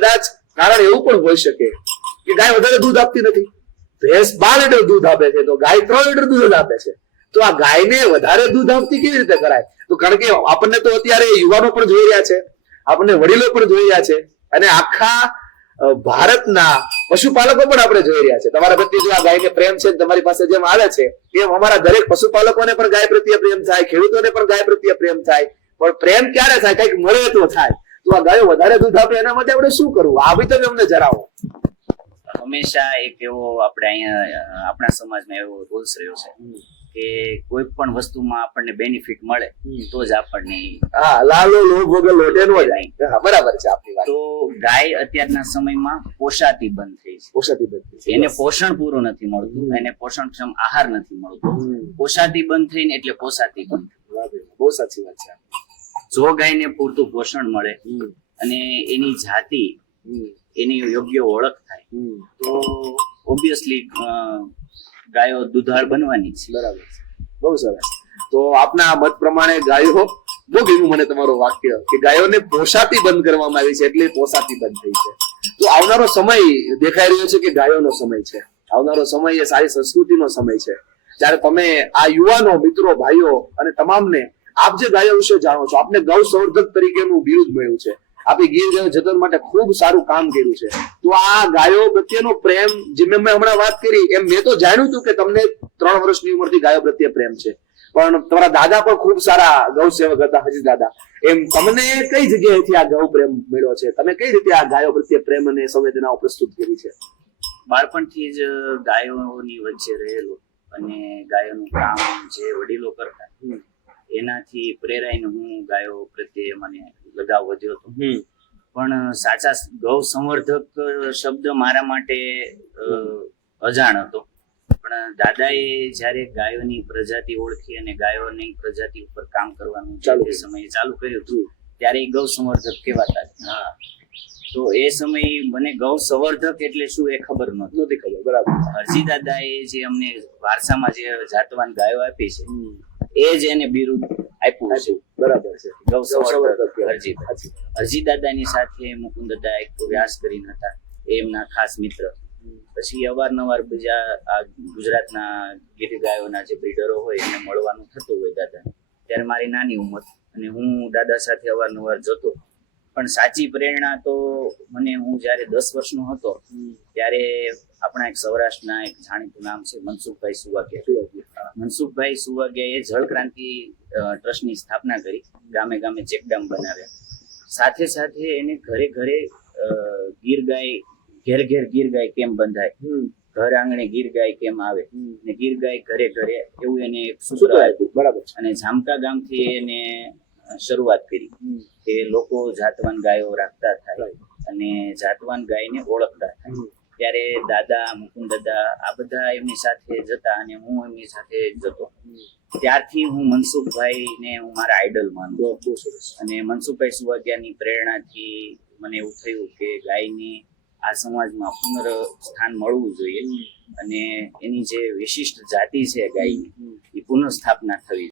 કદાચ કારણ એવું પણ હોઈ શકે કે ગાય વધારે દૂધ આપતી નથી. ભેંસ 12 લીટર દૂધ આપે છે તો ગાય 3 લીટર દૂધ જ આપે છે. તો આ ગાયને વધારે દૂધ આપતી કેવી રીતે કરાય? તો કારણ કે આપણને તો અત્યારે યુવાનો પણ જોઈ રહ્યા છે, આપણને વડીલો પણ જોઈ રહ્યા છે, અને આખા ભારતના પશુપાલકો પણ આપણે જોઈ રહ્યા છે. તમારા પ્રત્યે જો આ ગાયને પ્રેમ છે, તમારી પાસે જેમ આવે છે એમ અમારા દરેક પશુપાલકોને પણ ગાય પ્રત્યે પ્રેમ થાય, ખેડૂતોને પણ ગાય પ્રત્યે પ્રેમ થાય. પણ પ્રેમ ક્યારે થાય? કંઈક મળે તો થાય. તો આ ગાયો વધારે દૂધ આપે એના માટે આપણે શું કરવું? આ બી તમે અમને જણાવો. હંમેશા એક એવો આપણે અહીંયા આપણા સમાજમાં એવો રૂલ્સ રહ્યો છે કે કોઈ પણ વસ્તુમાં આપણને બેનિફિટ મળે તો જ આપણને લાલો લોભ વગર લોટે નો જાય. બરાબર છે આપની વાત. તો ગાય અત્યારના સમયમાં પોષાતી બંધ થઈ છે. પોષાતી બંધ થઈ, એને પોષણ પૂરું નથી મળતું, એને પોષણક્ષમ આહાર નથી મળતો. પોષાતી બંધ થઈને એટલે પોષાતી બંધ. બહુ સાચી વાત છે. જો ગાયને પૂરતું પોષણ મળે અને એની જાતિ એની યોગ્ય ઓળખ થાય તો ઓબ્વિયસલી ગાયો દુધાળ બનવાની છે. બરાબર છે, બહુ સરસ. તો આપના મત પ્રમાણે ગાયો, બહુ ગમ્યું મને તમારું વાક્ય કે ગાયોને પોષાતી બંધ કરવામાં આવી છે એટલે પોષાતી બંધ થઈ છે. તો આવનારો સમય દેખાઈ રહ્યો છે કે ગાયોનો સમય છે. આવનારો સમય એ સારી સંસ્કૃતિનો સમય છે. જ્યારે તમે આ યુવાનો મિત્રો ભાઈઓ અને તમામને આપ જે ગાયો વિશે જાણો છો, આપને ગૌ સંવર્ધક તરીકેનું બિરુદ મળ્યું છે, આપે ગીર ગાયો જતન માટે ખૂબ સારું કામ કર્યું છે. તો આ ગાયો પ્રત્યેનો પ્રેમ જે મેં હમણાં વાત કરી એમ મેં તો જાણ્યું હતું કે તમને 3 વર્ષની ઉંમરથી ગાયો પ્રત્યે પ્રેમ છે, પણ તમારા દાદા પણ ખૂબ સારા ગૌ સેવક હતા, હજી દાદા. એમ તમને કઈ જગ્યાએથી આ ગૌ પ્રેમ મળ્યો છે? તમે કઈ રીતે આ ગાયો પ્રત્યે પ્રેમ અને સંવેદનાઓ પ્રસ્તુત કરી છે? બાળપણથી જ ગાયોની વચ્ચે રહેલો અને ગાયોનું કામ જે વડીલો કરતા એનાથી પ્રેરાઈને હું ગાયો પ્રત્યે મને લગાવ વધ્યો હતો. પણ સાચા ગૌ સંવર્ધક શબ્દ મારા માટે અજાણ હતો. પણ દાદાએ જ્યારે ગાયોની પ્રજાતિ ઓળખી અને ગાયોની પ્રજાતિ ઉપર કામ કરવાનું જે સમયે ચાલુ કર્યું હતું ત્યારે ગૌ સંવર્ધક કહેવાતા. તો એ સમયે મને ગૌ સંવર્ધક એટલે શું એ ખબર નહોતી ખબર. બરાબર. હરજી દાદાએ જે અમને વારસામાં જે જાતવાન ગાયો આપી છે એ જ એને બિરુદ આપ્યું છે. બરાબર છે, ગૌ સંવર્ધક હરજી દાદાની સાથે મુકુંદ દાદા એક વ્યાસ કરીને હતા, એમના ખાસ મિત્ર. પછી અવારનવાર બીજા આ ગુજરાતના ગીર ગાયોના જે બ્રીડરો હોય એને મળવાનું થતું હોય દાદા. ત્યારે મારી નાની ઉંમર અને હું દાદા સાથે અવારનવાર જતો. પણ સાચી પ્રેરણા તો મને હું જયારે 10 વર્ષનો હતો ત્યારે આપણા એક સૌરાષ્ટ્રના એક જાણીતું નામ છે મનસુખભાઈ સુવાગ્યા. મનસુખભાઈ સુવાગ્યાએ જળ ક્રાંતિ ટ્રસ્ટની સ્થાપના કરી, ગામે ગામે ચેકડેમ બનાવ્યા. સાથે સાથે એને ઘરે ઘરે ગીર ગાય, ઘેર ઘેર ગીર ગાય કેમ બંધાય, ઘર આંગણે ગીર ગાય કેમ આવે અને ગીર ગાય ઘરે ઘરે એવું એને એક સૂત્ર આપ્યું. બરાબર. અને જામકા ગામથી એને શરૂઆત કરી કે લોકો જાતવાન ગાયો રાખતા થાય અને જાતવાન ગાયને ઓળખતા થાય. ત્યારે દાદા, મુકુંદ દાદા આ બધા એમની સાથે જતા અને હું એમની સાથે જતો. ત્યારથી હું મનસુખભાઈને હું મારા આઈડલ માનું. અને મનસુખભાઈ સુવાગ્યાની પ્રેરણાથી મને એવું થયું કે ગાયની આ સમાજમાં પુનઃ સ્થાન મળવું જોઈએ અને એની જે વિશિષ્ટ જાતિ છે ગાયની એ પુનઃ સ્થાપના થવી